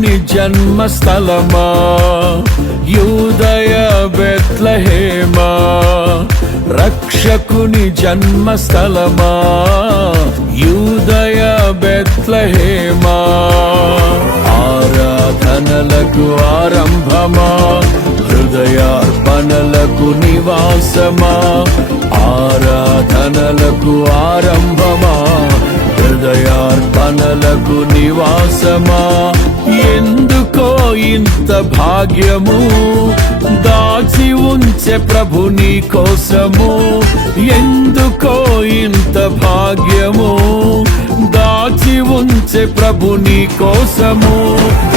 రక్షకుని జన్మస్థలమా యూదయ బెత్లెహేమా, రక్షకుని జన్మస్థలమా యూదయ బెత్లెహేమా. ఆరాధనలకు ఆరంభమా, హృదయార్పణలకు నివాసమా, ఆరాధనలకు ఆరంభమా, హృదయార్పణలకు నివాసమా. ఎందుకో ఇంత భాగ్యము దాచి ఉంచే ప్రభు నీ కోసము, ఎందుకో ఇంత భాగ్యము దాచి ఉంచే ప్రభు నీ కోసము.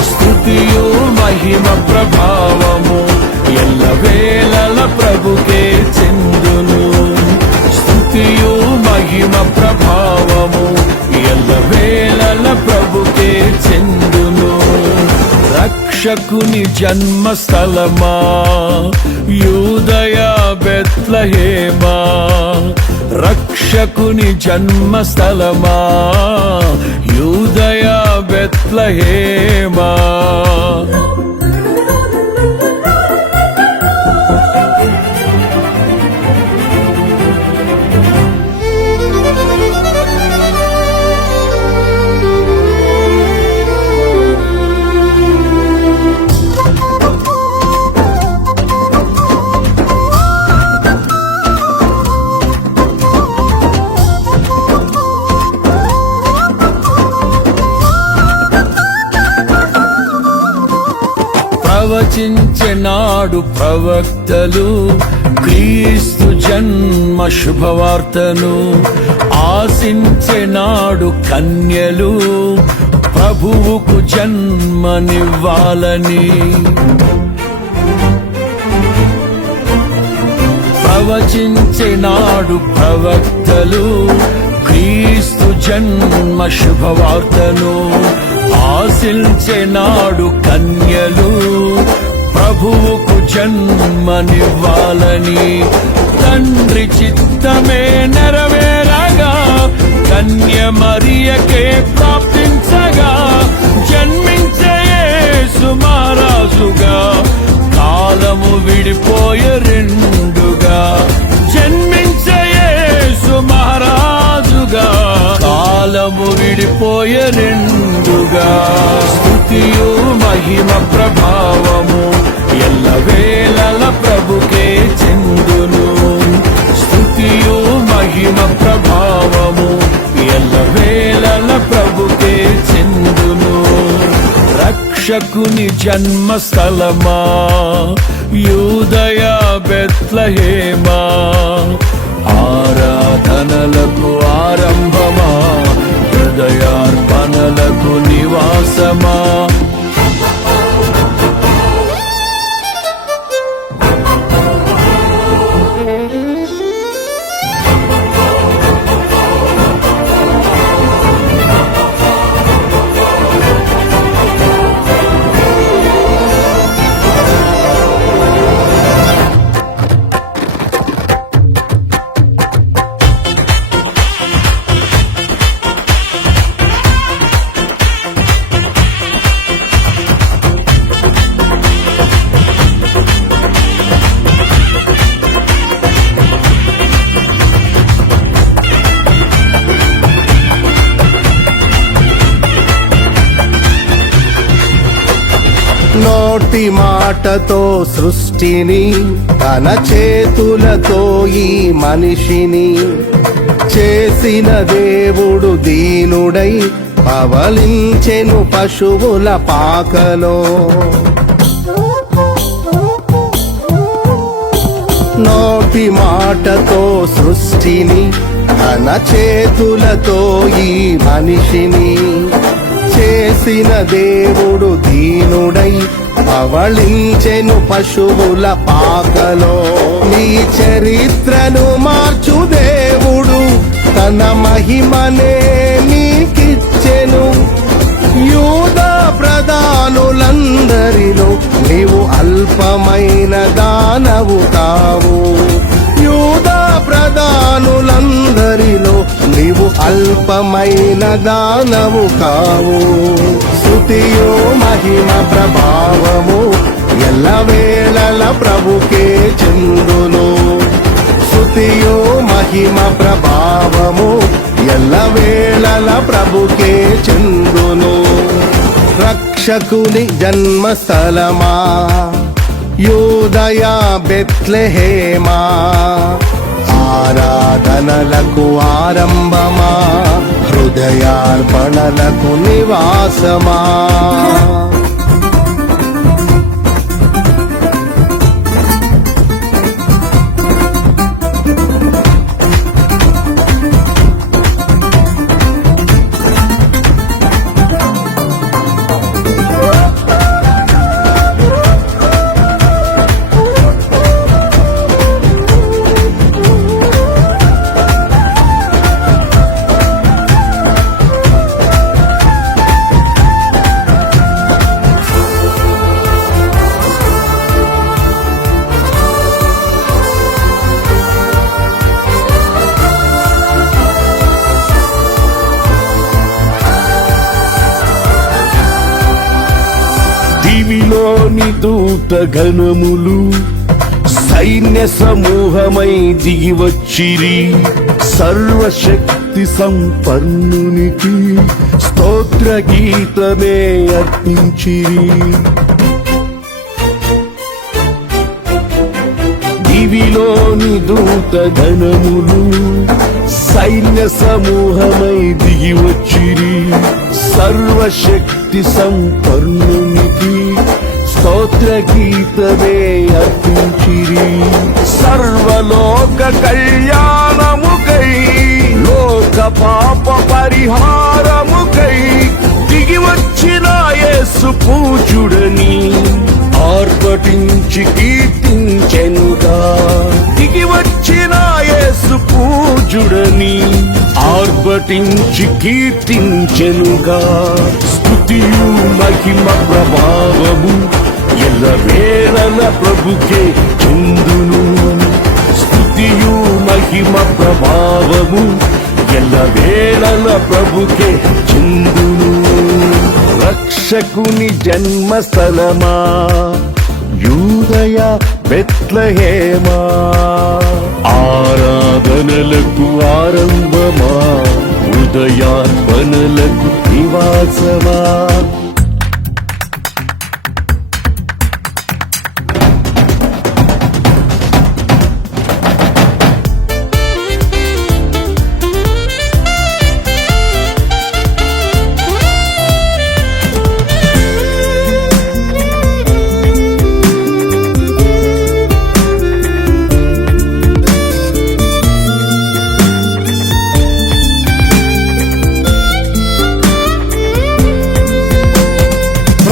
స్తుతియు మహిమ ప్రభావము ఎల్లవేళల ప్రభుకే చెందును, స్తుతియు మహిమ ప్రభావము ఎల్లవేళల ప్రభుకే చెందును. రక్షకుని జన్మస్థలమా యూదయ బెత్లెహేమా, రక్షకుని జన్మస్థలమా యూదయ బెత్లెహేమా. ప్రవచించెనాడు ప్రవక్తలు క్రీస్తు జన్మ శుభవార్తను, ఆశించెనాడు కన్యలు ప్రభువుకు జన్మనివ్వాలని. ప్రవచించెనాడు ప్రవక్తలు క్రీస్తు జన్మ శుభవార్తను, ఆశించెనాడు కన్యలు ప్రభువుకు జన్మనివ్వాలని. తండ్రి చిత్తమే నెరవేరగా కన్య మరియకే ప్రాప్తించగా, జన్మించే యేసు మహారాజుగా కాలము విడిపోయే రెండుగా, జన్మించే యేసు మహారాజుగా కాలము విడిపోయే రెండుగా. స్తుతియు మహిమ ప్రభావము ఎల్లవేళల ప్రభుకే చెందును, స్తుతియు మహిమ ప్రభావము ఎల్లవేళల ప్రభుకే చెందును. రక్షకుని జన్మస్థలమా యూదయ బెత్లెహేమా, ఆరాధనలకు ఆరంభమా, హృదయార్పణలకు నివాసమా. నోటి మాటతో సృష్టిని, తన చేతులతో ఈ మనిషిని చేసిన దేవుడు దీనుడై పవలించెను పశువుల పాకలో. నోటి మాటతో సృష్టిని, తన చేతులతో ఈ మనిషిని చేసిన దేవుడు దీనుడై పవళించెను పశువుల పాకలో. నీ చరిత్రను మార్చు దేవుడు తన మహిమనే నీకిచ్చెను. యూదా ప్రధానులందరిలో నీవు అల్పమైన దానవు కావు, యూదా ప్రధానులందరిలో నీవు అల్పమైన దానవు కావు. స్తుతియు మహిమ ప్రభావము ఎల్లవేళల ప్రభుకే చెందును. స్తుతియు మహిమ ప్రభావము ఎల్లవేళల ప్రభుకే చెందును. రక్షకుని జన్మస్థలమా యూదయ బెత్లెహేమా, ఆరాధనలకు ఆరంభమా హృదయార్పణలకు నివాసమా. దివిలోని దూత గణములు సైన్య సమూహమై దిగి వచ్చిరి. సర్వశక్తి సంపన్నునికి స్తోత్ర గీతమే అర్పించిరి. దివిలోని దూత గణములు సైన్య సమూహమై దిగి వచ్చిరి. సర్వశక్తి సంపన్నునికి స్తోత్ర గీతమే అర్పించిరి. సర్వలోక కళ్యాణముకై లోక పాప పరిహారముకై దిగి వచ్చిన యేసు పూజుడని ఆర్భటించి కీర్తించెనుగా. దిగి వచ్చిన యేసు పూజుడని ఆర్భటించి కీర్తించెనుగా. స్తుతియు మహిమ ప్రభావము ఎల్లవేళల ప్రభుకే చెందును. స్తుతియు మహిమ ప్రభావము ఎల్లవేళల ప్రభుకే చెందును. రక్షకుని జన్మస్థలమా యూదయ బెత్లెహేమా, ఆరాధనలకు ఆరంభమా హృదయార్పణలకు నివాసమా.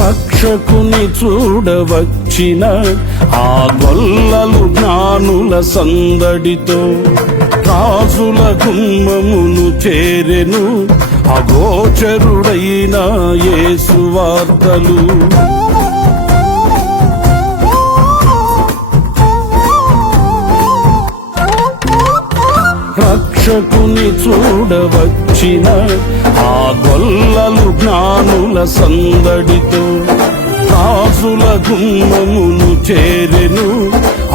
రక్షకుని చూడవచ్చిన ఆ గొల్లలు జ్ఞానుల సందడితో రాజుల గుమ్మమును చేరెను అగోచరుడైన యేసు వార్తలు. రక్షకుని చూడవచ్చిన ఆ గొల్లలు జ్ఞానుల సందడితో రాజుల గుమ్మమును చేరెను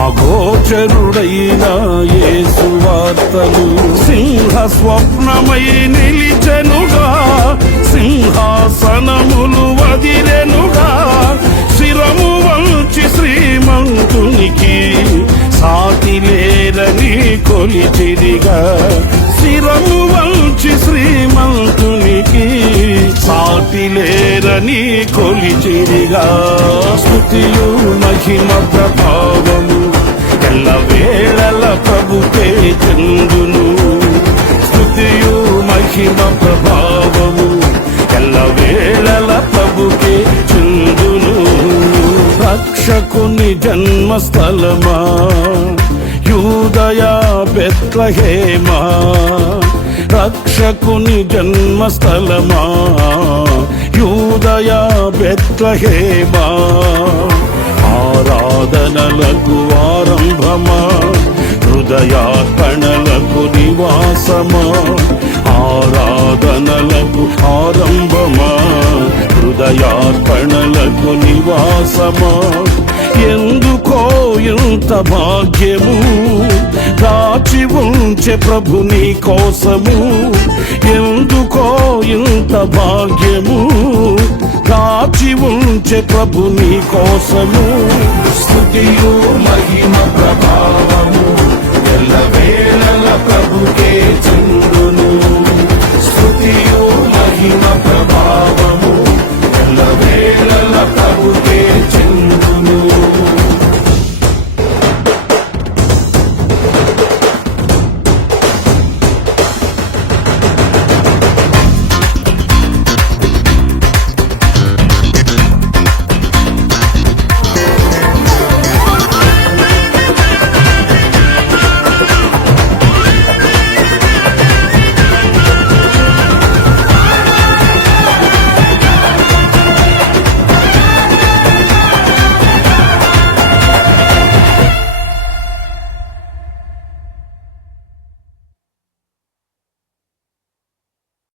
అగోచరుడైన యేసు వార్తలు. సింహ స్వప్నమై నిలిచెనుగా, సింహాసనములు వదిరెనుగా, శిరము వంచి శ్రీమంతునికి సాటి లేరని కొలిచిరిగా. శిరము వంచి శ్రీమంతునికి సాటి లేరని కొలిచిరిగా. స్తుతియు మహిమ ప్రభావము ఎల్లవేళల ప్రభుకే చెందును. స్తుతియు మహిమ ప్రభావము ఎల్లవేళల ప్రభుకే చెందును. రక్షకుని జన్మస్థలమా యూదయ బెత్లెహేమా, రక్షకుని జన్మస్థలమా యూదయ బెత్లెహేమా, ఆరాధనలకు ఆరంభమా హృదయార్పణలకు నివాసమా, ఆరాధనలకు ఆరంభమా, హృదయార్పణలకు నివాసమా. ఎందుకో ఇంత భాగ్యము దాచి ఉంచే ప్రభు నీ కోసము. ఎందుకో ఇంత భాగ్యము దాచి ఉంచే ప్రభు నీ కోసము. స్తుతియు మహిమ ప్రభావ